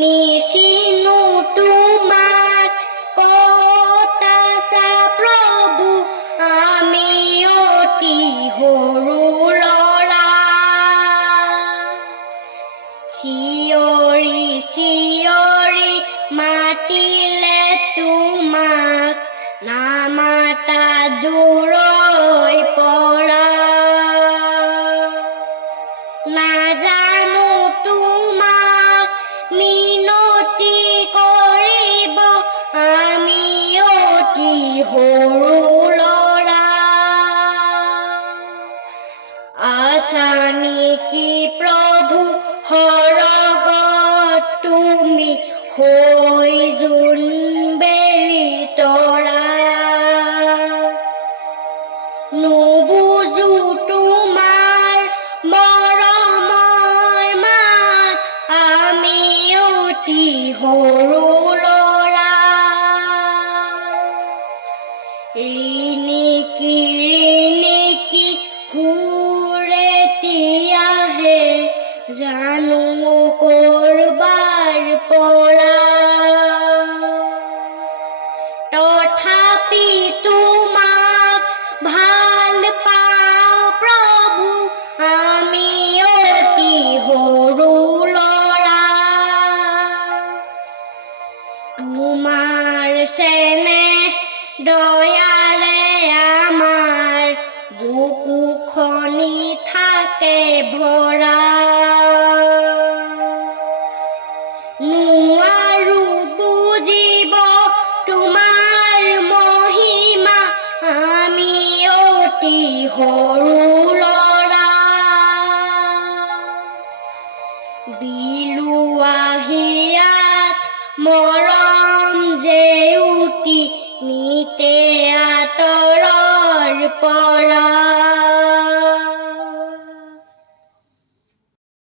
নিচিনো তোমাক কতা চা প্ৰভু আমি অতি সৰু ল'ৰা চিঞৰি চিঞৰি মাতিলে তোমাক নামাতা দূৰৈ পৰা নাজানো তোমাক মিনতি কৰিব আমি অতি সৰু ল'ৰা আছা নেকি প্ৰভু সৰগত তুমি হৈ জোনবেলি তৰা নুবুজো তোমাৰ মৰমৰ মাত আমি অতি সৰু ল'ৰা ৰিণিকি ৰিণিকি সুৰেতিয়াহে জানো কৰবাৰ পৰা তথাপি তোমাক ভাল পাওঁ প্ৰভু আমি অতি সৰু ল'ৰা তোমাৰ চেনেহ দয়াৰে আমাৰ বুকুখনি থাকে ভৰা নোৱাৰো বুজিব তোমাৰ মহিমা আমি অতি সৰু ল'ৰা বিলোৱা হিয়াত মৰম জেউতি নিতে আঁতৰৰ পৰা